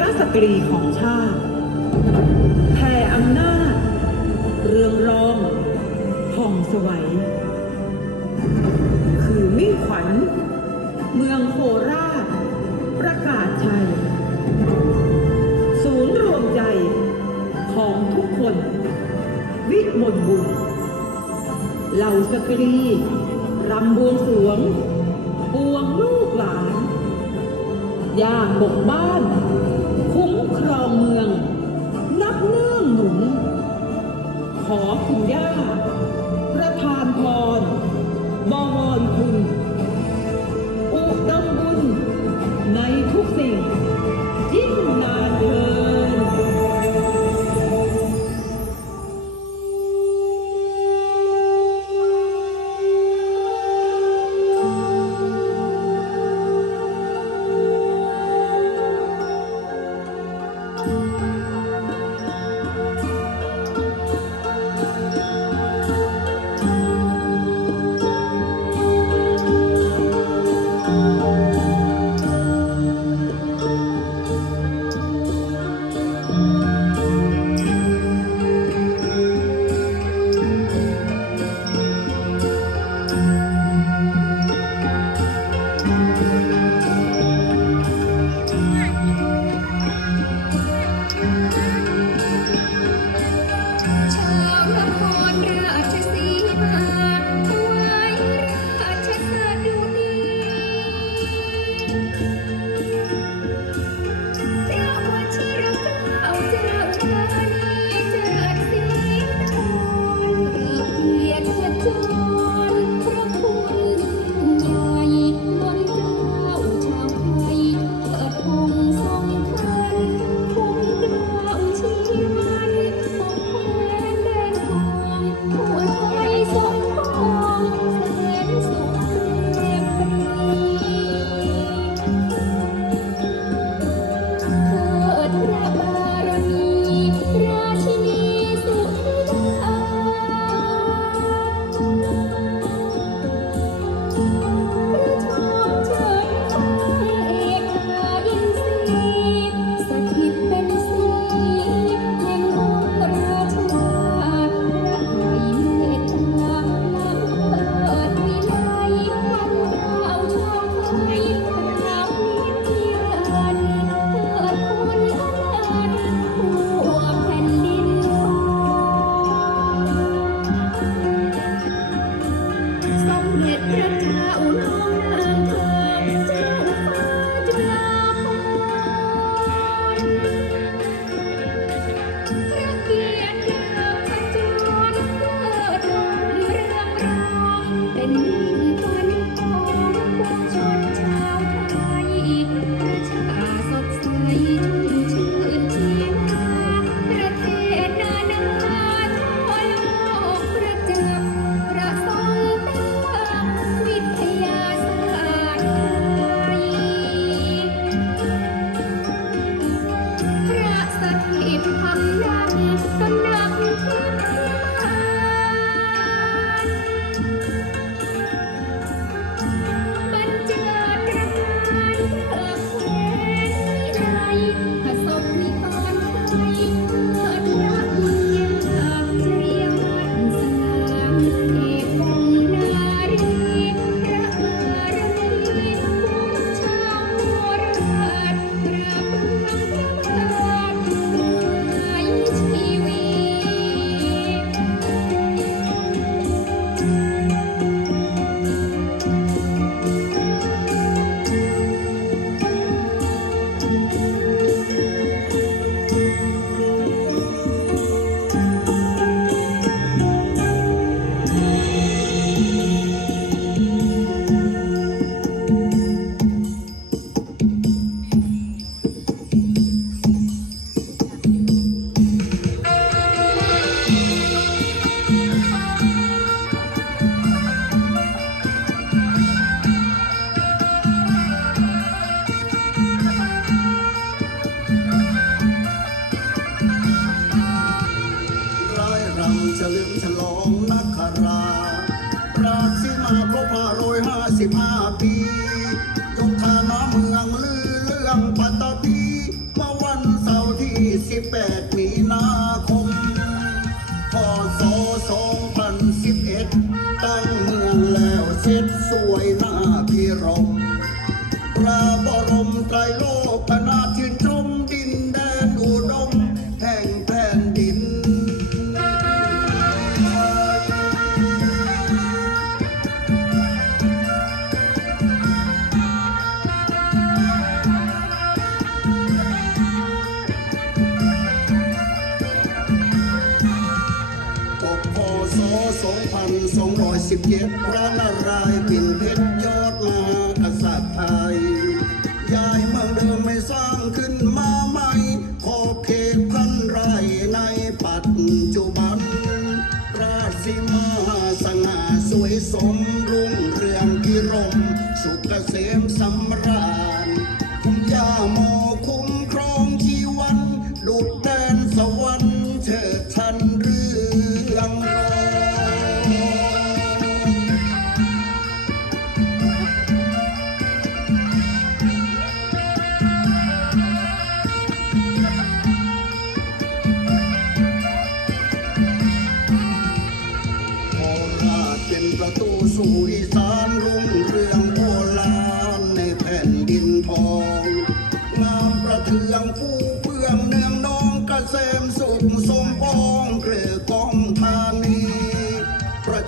ราสตรีของชาติแผ่อำนาจ เรืองรองผ่องสวัย คือมิ่งขวัญ เมืองโคราช ประกาศชัย ศูนย์รวมใจของทุกคน วิมลบุญเหล่าสตรีรำบวงสวง ปวงลูก ย่างบกบ้าน คุ้มครองเมือง นับเนื่องหนุน ขอคุณย่า ประทานพรบวรคุณ อุดมบุญในทุกสิ่ง ชาวนครราชสีมา The soil. สิบเจ็ดพระนารายณ์ปิ่ยนเพชร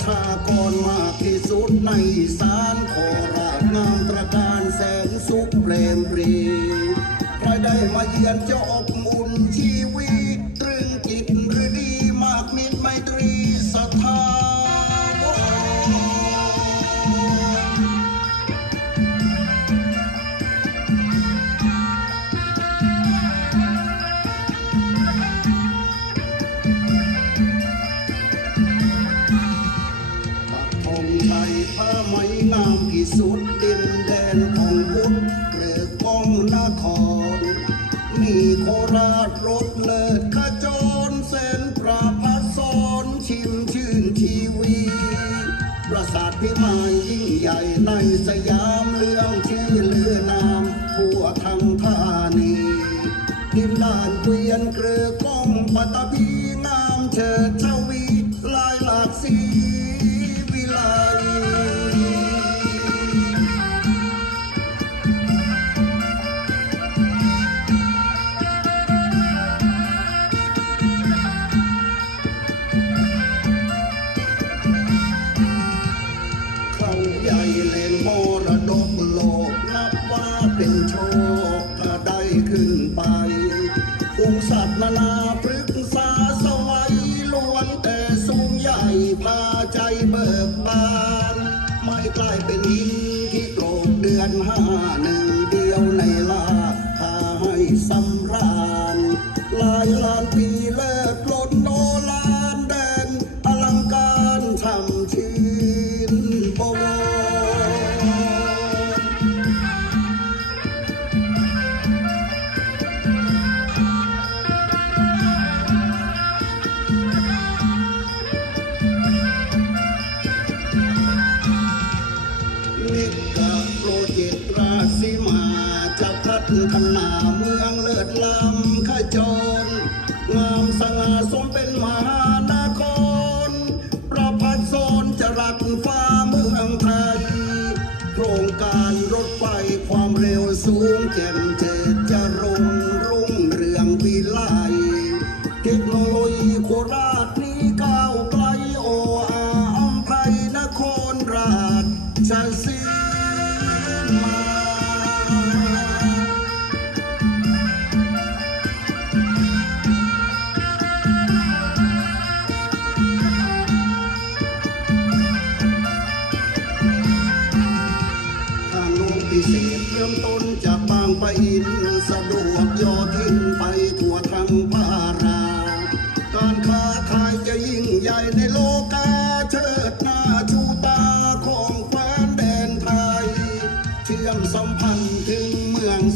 ชากรมากที่สุดในสารขอรากงามตระการแสงสุขเปรมปรีใครได้มาเยือนจะอบ ศาสตร์พิมานยิ่งใหญ่ในสยามเรื่องที่เลือนามทั่วทั้งธานีดินด้านเกวียนเกลือก้องปัตตพีงามเชิดเจ้าวี โชคได้ขึ้นไป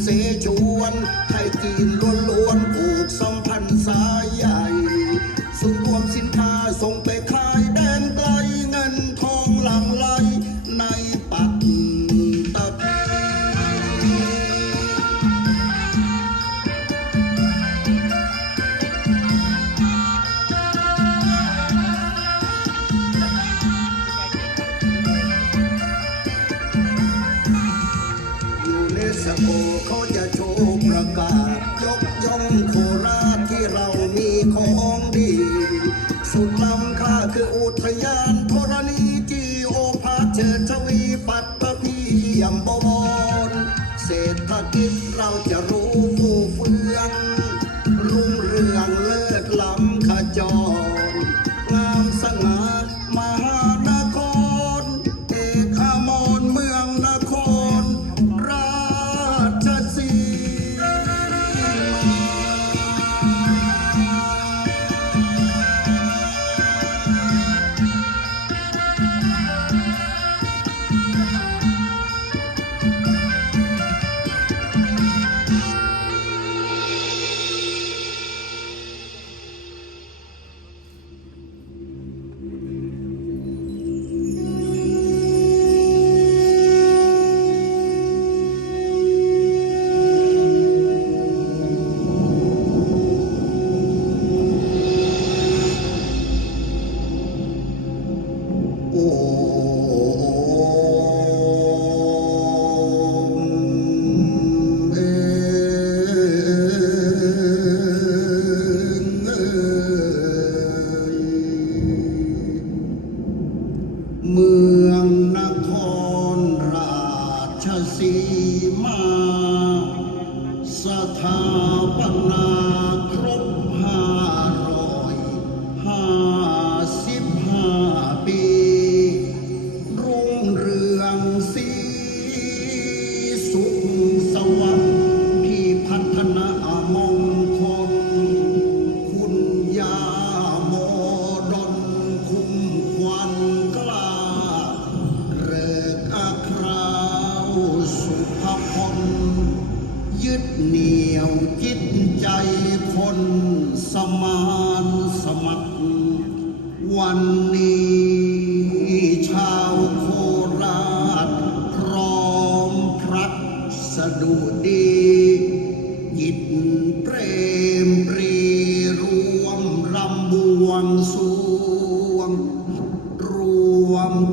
เสฉวนไทยจีนล้วน call.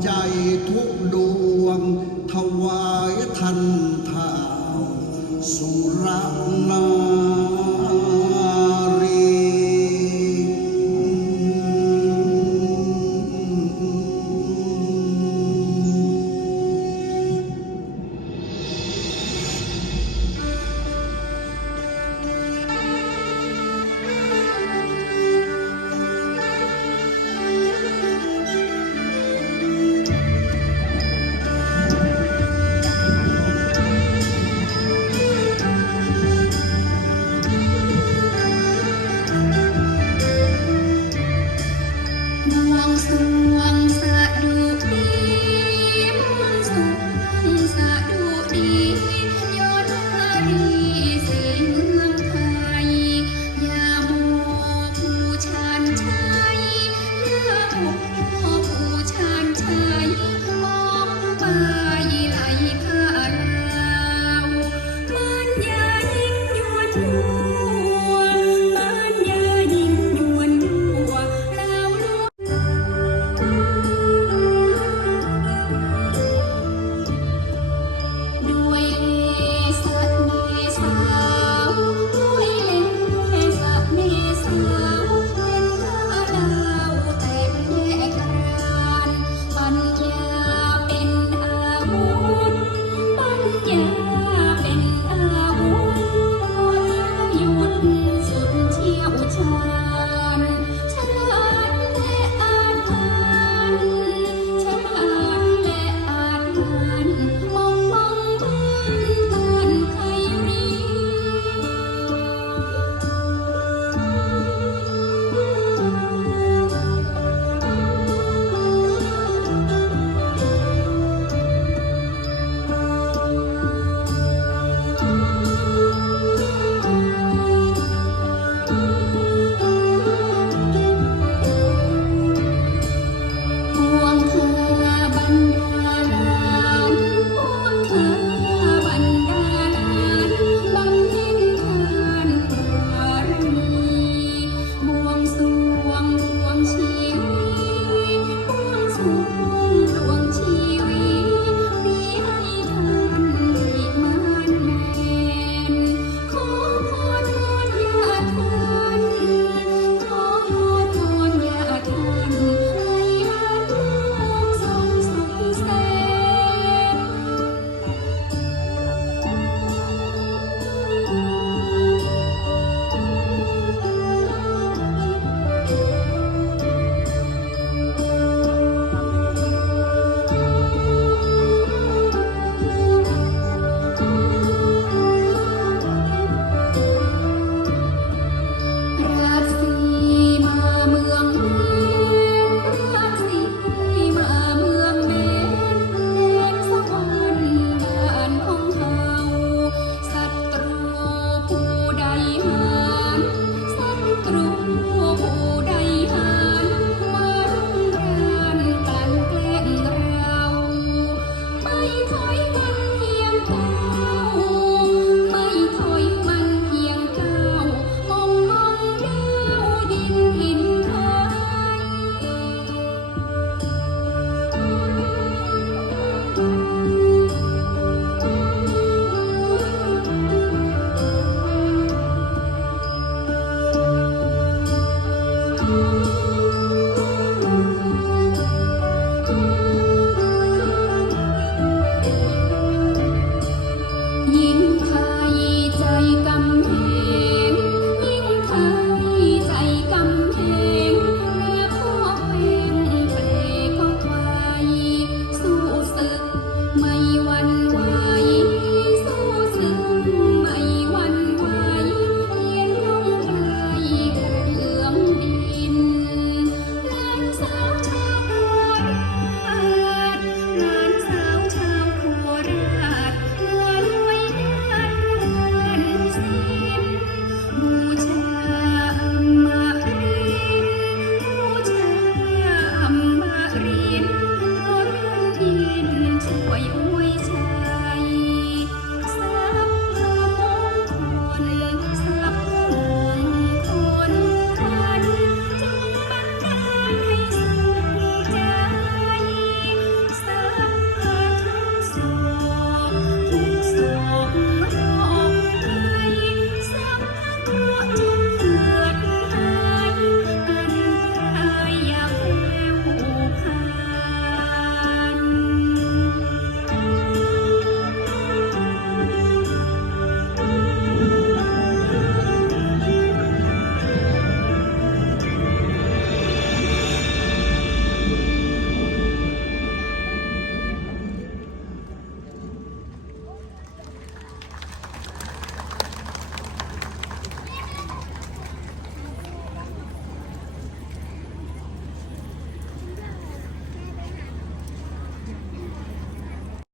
ใจทุกดวง ถวายทัน